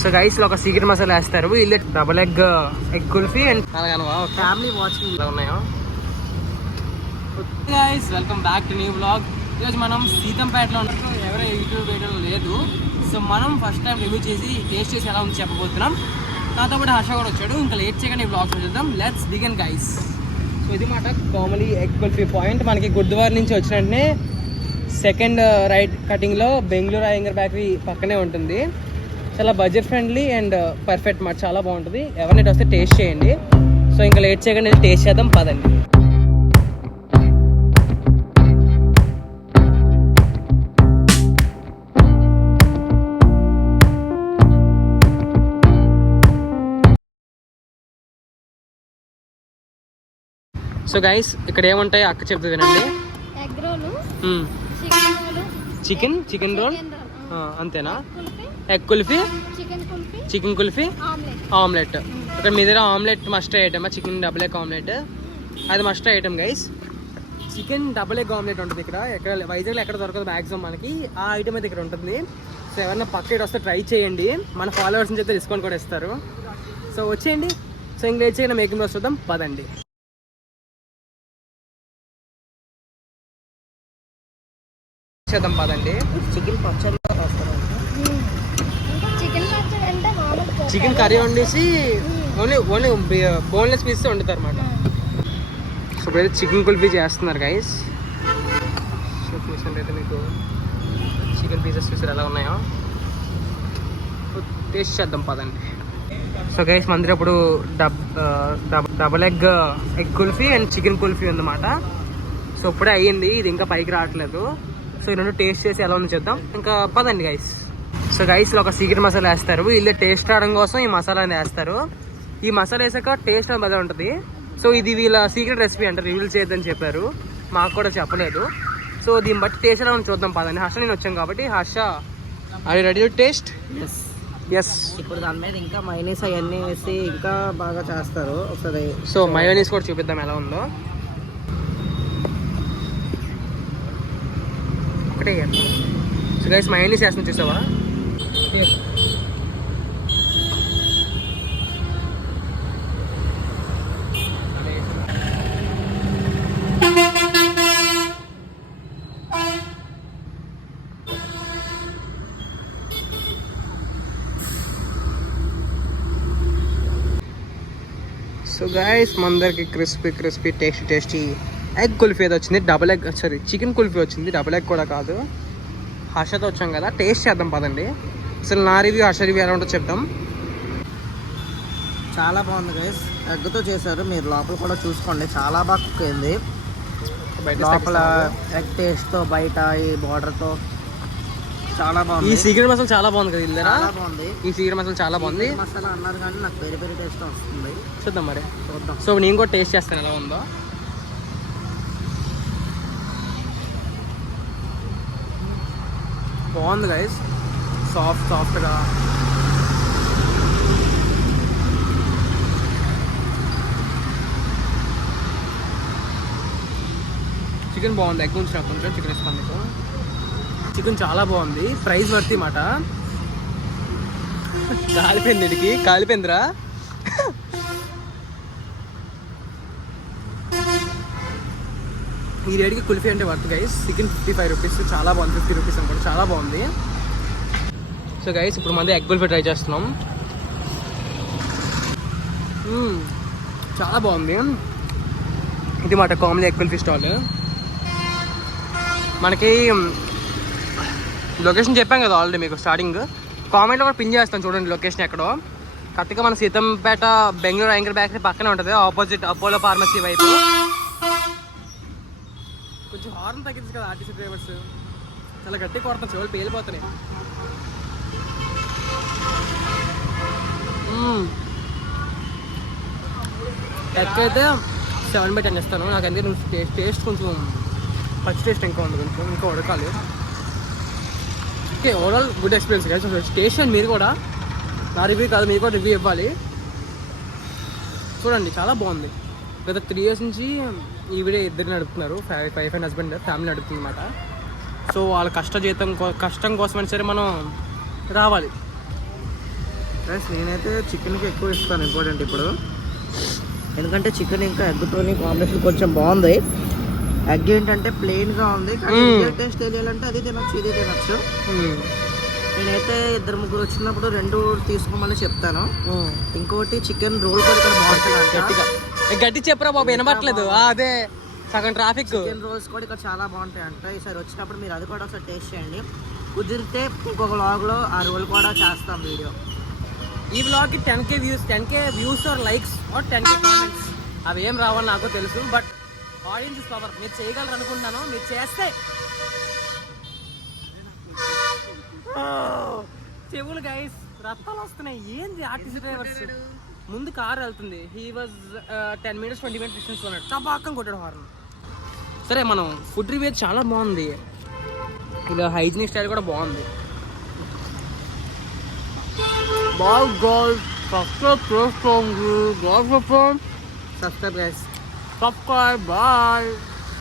So guys లో ఒక secret masala వేస్తారు. వీళ్ళు double egg kulfi and family watching ఇలా ఉన్నాయో. Guys welcome back to new blog. ఈరోజు మనం సీతంపేటలో ఉన్నాం. ఎవరో యూట్యూబ్ వీడియో లేదు. సో మనం ఫస్ట్ టైం రివ్యూ చేసి టేస్ట్ చేసి ఎలా ఉంది చెప్పబోతున్నాం. నాతో పాటు హర్ష కూడా వచ్చాడు. ఇంకా లేట్ చేయగానే ఈ బ్లాగ్ చూద్దాం. Let's begin guys. సో ఇది మాట కామలీ ఎగ్ కుల్ఫీ పాయింట్. మనకి గురుద్వార నుంచి వచ్చిన వెంటనే సెకండ్ రైట్ కటింగ్లో బెంగళూరు అయ్యంగర్ బేకరీ పక్కనే ఉంటుంది. చాలా బడ్జెట్ ఫ్రెండ్లీ అండ్ పర్ఫెక్ట్ మాట, చాలా బాగుంటుంది. ఎవరినైతే వస్తే టేస్ట్ చేయండి. సో ఇంకా లేట్ చేయగానే టేస్ట్ చేద్దాం పదండి. సో గైస్ ఇక్కడ ఏముంటాయి అక్క చెప్తుంది వినండి. చికెన్ రోల్ అంతేనా? Egg kulfi, chicken kulfi, omelette. ఇక్కడ మీ దగ్గర omelette must item, chicken double egg omelette అది must item guys. Chicken double egg omelette ఉంటుంది ఇక్కడ. ఎక్కడ వైజాగ్లో ఎక్కడ దొరకదు మ్యాక్సిమం మనకి. ఆ ఐటమ్ అయితే ఇక్కడ ఉంటుంది. సో ఎవరైనా పక్కన వస్తే ట్రై చేయండి. మన ఫాలోవర్స్ నుంచి అయితే డిస్కౌంట్ కూడా ఇస్తారు. సో వచ్చేయండి. సో ఇంక లేట్ చేయడం మేకింగ్ ప్రాసెస్ చూద్దాం పదండి. చేద్దాం పదండి. చికెన్ పచ్చడి, చికెన్ కర్రీ వండేసి ఓన్లీ బోన్లెస్ పీస్ వండుతారు అన్నమాట. సో ఇప్పుడు చికెన్ కుల్ఫీ చేస్తున్నారు గైస్. సో చూసినట్టయితే మీకు చికెన్ పీసెస్ చూసారు ఎలా ఉన్నాయో. టేస్ట్ చేద్దాం పదండి. సో గైస్ మందిరం ఇప్పుడు double egg kulfi and chicken kulfi ఉందన్నమాట. సో ఇప్పుడే అయ్యింది, ఇది ఇంకా పైకి రావట్లేదు. సో ఈ రెండు టేస్ట్ చేసి ఎలా ఉందో చేద్దాం ఇంకా పదండి గైస్. సో గైస్ లో ఒక సీక్రెట్ మసాలా వేస్తారు. వీళ్ళు టేస్ట్ రావడం కోసం ఈ మసాలాని వేస్తారు. ఈ మసాలా వేసాక టేస్ట్ అనేది బాగా ఉంటుంది. సో ఇది వీళ్ళ సీక్రెట్ రెసిపీ అంటారు, రివీల్ చేయొద్దని చెప్పారు. మాకు కూడా చెప్పలేదు. సో దీన్ని బట్టి టేస్ట్ ఎలా ఉందో చూద్దాం పదండి. హర్ష నేను వచ్చాం కాబట్టి Harsha are you ready to taste? Yes. ఇప్పుడు దాని మీద ఇంకా మైనీస్ అవన్నీ వేసి ఇంకా బాగా చేస్తారు ఒకసారి. సో మయోనీస్ కూడా చూపిద్దాం ఎలా ఉందో. ఒకటే సో గైస్ మయోనీస్ వేస్తున్నా చూసావా? సో గైస్ మందరికి క్రిస్పీ టేస్టీ ఎగ్ కుల్ఫీ అయితే వచ్చింది. డబుల్ ఎగ్ చికెన్ కుల్ఫీ వచ్చింది, డబుల్ ఎగ్ కూడా కాదు. హర్షతో వచ్చాం కదా, టేస్ట్ చేద్దాం పదండి. అసలు నా రివ్యూ హర్ష రివ్యూ ఎలా ఉంటుందో చెప్తాం. చాలా బాగుంది గైస్. ఎగ్తో చేశారు, మీరు లోపల కూడా చూసుకోండి. చాలా బాగా కుక్ అయింది. లోపల ఎగ్ టేస్ట్తో బయట ఈ బార్డర్తో చాలా బాగుంది. ఈ సీక్రెట్ మసాలా చాలా బాగుంది కదా, ఇల్లు చాలా బాగుంది. ఈ సీక్రెట్ మసాలా చాలా బాగుంది. మసాలా అన్నారు కానీ నాకు వేరే వేరే టేస్ట్ వస్తుంది. చూద్దాం మరి, చూద్దాం. సో నేను కూడా టేస్ట్ చేస్తాను ఎలా ఉందో. బాగుంది గైస్, సాఫ్ట్గా. చికెన్ బాగుంది. ఎగ్ ఉంచి నాకు కొంచెం చికెన్ ఇస్తాను మీకు. చికెన్ చాలా బాగుంది, ప్రైస్ వర్తీ మాట. కాలిపోయింది, ఇడికి కాలిపోయిందిరా. ఈ రేట్కి కుల్ఫీ అంటే వర్త్ గైస్. చికెన్ 55 రూపీస్, చాలా బాగుంది. 50 రూపీస్ అనుకోండి, చాలా బాగుంది. సో గైస్ ఇప్పుడు మంది ఎగ్ కుల్ఫీ ట్రై చేస్తున్నాం. చాలా బాగుంది. ఇది మాట కామన్ ఎగ్ కుల్ఫీ స్టాల్. మనకి లొకేషన్ చెప్పాం కదా ఆల్రెడీ మీకు స్టార్టింగ్. కామెంట్లో కూడా పిన్ చేస్తాను చూడండి లొకేషన్ ఎక్కడో. కరెక్ట్గా మన సీతంపేట బెంగళూరు అయ్యంగర్ బేకరీ పక్కనే ఉంటుంది, ఆపోజిట్ అపోలో ఫార్మసీ వైపు. కొంచెం హార్న్ తగ్గింది కదా ఆర్టీసీ డ్రైవర్స్, చాలా గట్టి కొడతాం, చెవులు పేలిపోతున్నాయి. ఎగ్ అయితే 7/10 ఇస్తాను. నాకు ఎందుకంటే టేస్ట్ కొంచెం పచ్చి టేస్ట్ ఇంకా ఉంది, కొంచెం ఇంకా ఉడకాలి. ఓకే, ఓవరాల్ గుడ్ ఎక్స్పీరియన్స్ కదా. టేస్ట్ అండ్ మీరు కూడా, నా రివ్యూ కాదు, మీరు కూడా రివ్యూ ఇవ్వాలి. చూడండి చాలా బాగుంది. గత 3 years నుంచి ఈ వీడియో ఇద్దరు నడుపుతున్నారు. వైఫ్ అండ్ హస్బెండ్ ఫ్యామిలీ నడుపుతుంది అన్నమాట. సో వాళ్ళ కష్టం కోసం అయినా సరే మనం రావాలి. ఫ్రెండ్స్ నేనైతే చికెన్కి ఎక్కువ ఇస్తాను ఇంపార్టెంట్ ఇప్పుడు, ఎందుకంటే చికెన్ ఇంకా ఎగ్తోని కాంబినేషన్ కొంచెం బాగుంది. ఎగ్ ఏంటంటే ప్లెయిన్గా ఉంది, కానీ రియల్ టేస్ట్ తెలియాలంటే అది తినొచ్చు ఇది తినొచ్చు. నేనైతే 2-3 వచ్చినప్పుడు 2 తీసుకోమని చెప్తాను. ఇంకోటి చికెన్ రోల్ కూడా ఇక్కడ బాగుంటుంది. గట్టి చెప్పరా బాబు, వినబట్లేదు. అదే సగం ట్రాఫిక్. చికెన్ రోల్స్ కూడా ఇక్కడ చాలా బాగుంటాయి అంట. ఈసారి వచ్చినప్పుడు మీరు అది కూడా ఒకసారి టేస్ట్ చేయండి. కుదిరితే ఇంకొక వ్లాగ్లో ఆ రోల్ కూడా చేస్తాం వీడియో. ఈ వ్లాగ్కి 10K views or likes or 10K comments అవి ఏం రావని నాకు తెలుసు, బట్ ఆడియన్స్ ఇస్ పవర్. మీరు చేయగలరు అనుకుంటాను, మీరు చేస్తే. చెవులు గైస్ రత్తాలు వస్తున్నాయి. ఏంది ఆర్టీసీ డ్రైవర్స్. ముందు కార్ వెళ్తుంది, he was 10 minutes 20 minutes distance ఉన్నాడు, టపాకం కొట్టాడు హార్న్. సరే మనం ఫుడ్ రివ్యూ చాలా బాగుంది, ఇలా హైజీనిక్ స్టైల్ కూడా బాగుంది. Subscribe guys. బాయ్.